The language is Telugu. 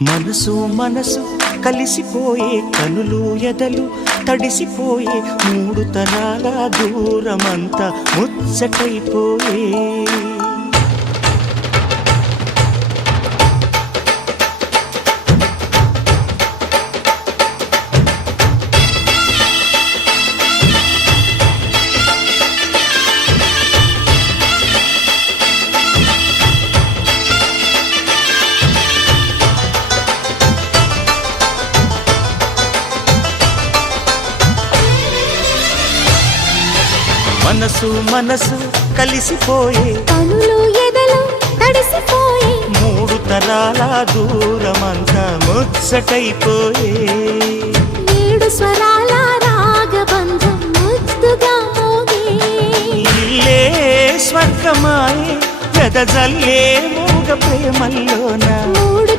మనసు మనసు కలిసిపోయే కనులు ఎదలు తడిసిపోయే మూడు తరాల దూరమంతా ముచ్చటైపోయే మనసు మనసు కలిసిపోయే కనులు ఎదలు తడిసిపోయే మూడు తరాల దూరమంతా ముచ్చటైపోయే ఏడు స్వరాల రాగబంధం ముద్దుగా మోగే ఇల్లే స్వర్గమాయే వెదజల్లే మూగ ప్రేమల్లోన మూడు